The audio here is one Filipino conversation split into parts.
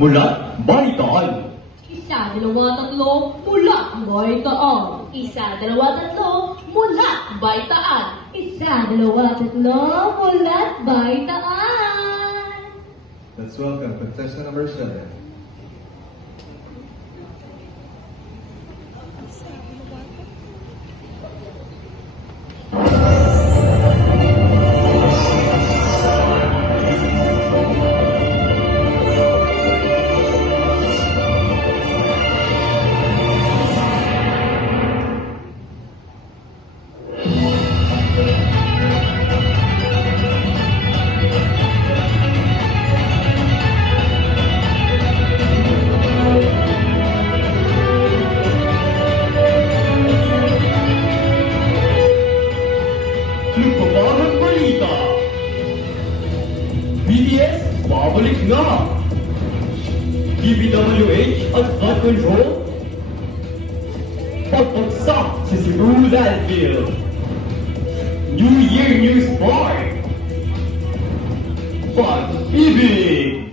mula balitaan. Isa, dalawa, tatlo, mula baitaan. Isa, dalawa, tatlo, mula baitaan. Isa, dalawa, tatlo, mula baitaan. Let's welcome contestant number 7. Nagpaparang balita. BTS, babalik na. DPWH at flood control. Pagpagsak sa Cebu landfill. New Year New Spark. Pag-ibig.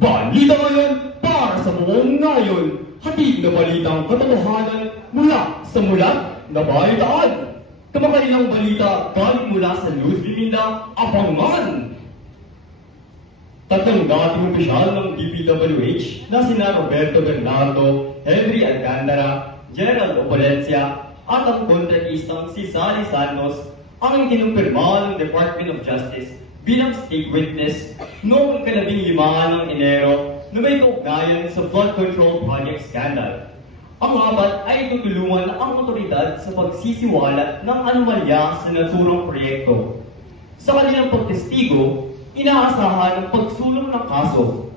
Balita ngayon para sa buong ngayon. Hatid na balitang katotohanan mula sa mulat na balitaan. Kamakailang balita galing mula sa News Biminda, abangan! Tatlong dating opisyal ng DPWH na sina Roberto Bernardo, Henry Alcantara, Gerald Opolencia at ang kontratistang si Sally Santos ang kinumpirma ng Department of Justice bilang state witness noong 15 ng Enero na may kaugnayan sa flood control project scandal. Ang apat ay tutulungan ang otoridad sa pagsisiwalat ng anomalya sa naturang proyekto. Sa kanilang pagtestigo, inaasahan ang pagsulong ng kaso.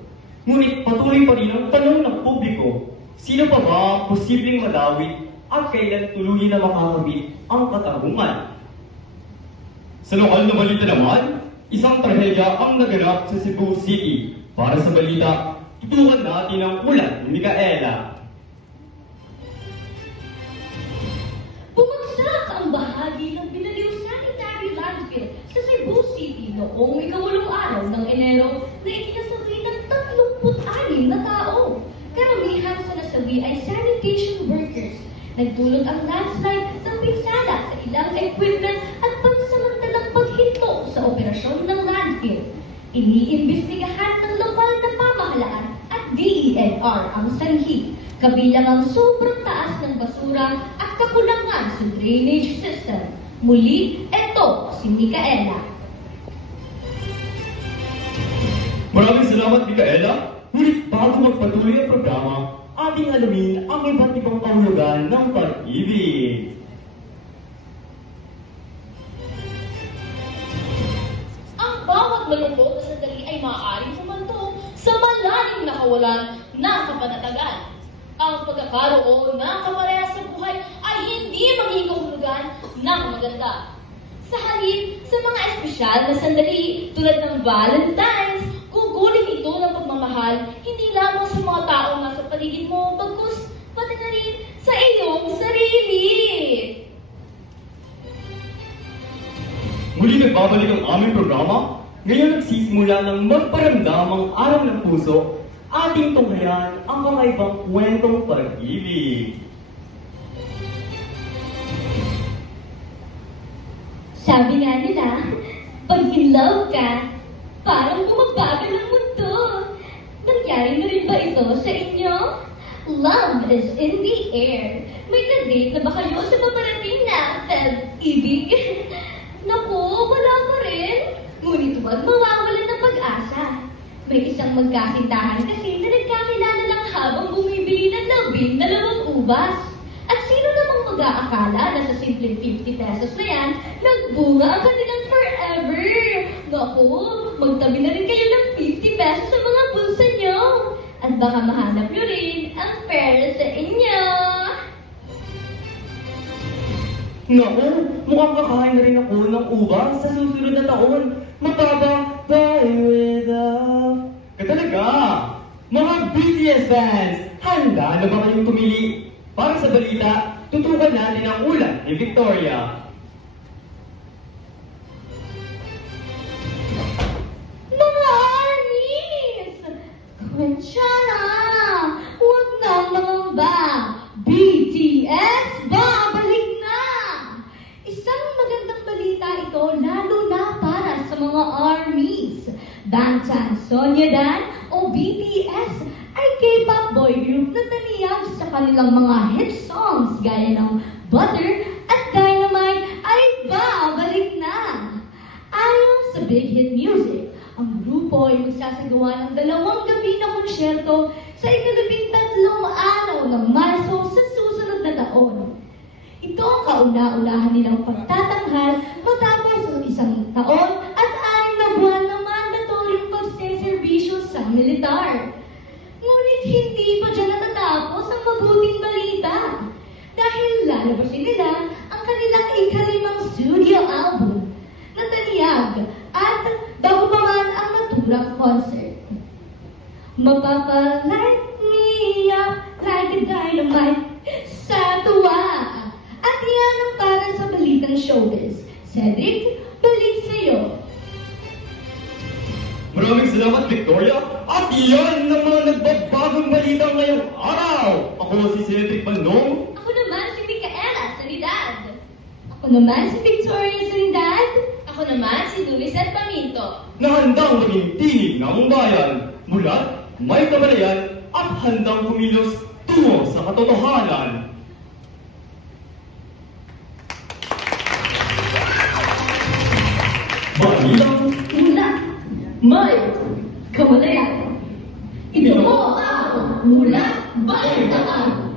Ngunit patuloy pa rin ang tanong ng publiko, sino pa ba ang posibleng madawit at kailan tuluyan na makakabit ang katarungan? Sa lokal na balita naman, isang trahedya ang naganap sa Cebu City. Para sa balita, tutukan natin ang ulat ni Micaela. Bumagsak ang bahagi ng Binaliw Sanitary Landfill sa Cebu City noong ika-8 araw ng Enero na itinasawi ng 36 na tao. Karamihan sa nasawi ay sanitation workers. Nagdulot ang landslide ng pinsala sa ilang equipment at pansamantalang paghinto sa operasyon ng landfill. Iniimbestigahan ng lokal na pamahalaan at DENR ang sanhi, kabilang ang sobrang taas ng basura at kakulangan sa drainage system. Muli, eto si Micaela. Maraming salamat, Micaela. Ngunit bago magpatuloy ang programa, ating alamin ang iba't ibang kahulugan ng pag-ibig. Ang bawat malungkot na sandali ay maaaring humantong sa malalim na kawalan ng kapanatagan. Ang pagkakaroon ng kaparehas sa buhay ay hindi maging kahulugan ng maganda. Sa halip, sa mga espesyal na sandali tulad ng Valentine's, gugulin ito ng pagmamahal hindi lamang sa mga taong nasa paligid mo, bagkus pati na rin sa iyong sarili. Muli nagbabalik ang aming programa. Ngayon nagsisimula ng magparamdamang araw ng puso. Ating tunghayan ang kakaibang kwentong pag-ibig. Sabi nga nila, pag in love ka, parang bumabagal ang mundo. Nangyari na rin ba ito sa inyo? Love is in the air. May na-date na ba kayo sa paparating na pag-ibig? Naku, wala pa rin. Ngunit huwag mawawalan ng pag-asa. May isang magkasintahan kasi na nagkakilala lang habang bumibili ng 12 ubas. At sino namang mag-aakala na sa simpleng 50 pesos na yan, nagbunga ang kanilang forever. Naku, magtabi na rin kayo ng 50 pesos sa mga bulsa nyo. At baka mahanap nyo rin ang pera sa inyo. Naku, mukhang kakain na rin ako ng ubas sa susunod na taon. Mababa, die without. Katalaga, mga BTS fans, handa na ba kayong tumili? Para sa balita, tutukan natin ang ulat ni Victoria. Mga Arnie! Bangtan, Sonyedan o BTS ay K-pop boy group na taniyag sa kanilang mga hit songs gaya ng Butter at Dynamite ay babalik na. Ayon sa Big Hit Music, ang grupo ay magsasagawa ng 2 gabi na konsyerto sa ika-13 araw ng Marso sa susunod na taon. Ito ang kauna-unahan nilang pagtatanghal matapos ang 1 taon at 6 na buwan na mandatoryong pagseserbisyo sa militar. Ngunit hindi pa dyan natatapos ang mabuting balita dahil lalabasin nila ang kanilang ika-5 studio album na taniyag at bago pa man ang naturang concert. Mapapalight me up like a dynamite sa tuwa. At yan ang para sa balitang showbiz. Cedric, balik sa'yo. Maraming salamat, Victoria. At yan ang mga nagbabagong balita ngayong araw. Ako si Cedric Bandong. Ako naman si Micaela Sanidad. Ako naman si Victoria Sanidad. Ako naman si Luisette Paminto. Na handang maging tinig ng bayan mula may kamalayan at handang kumilos tungo sa katotohanan. Balitang Mula, may kamalayan. Ito po ang Mula Balitaan.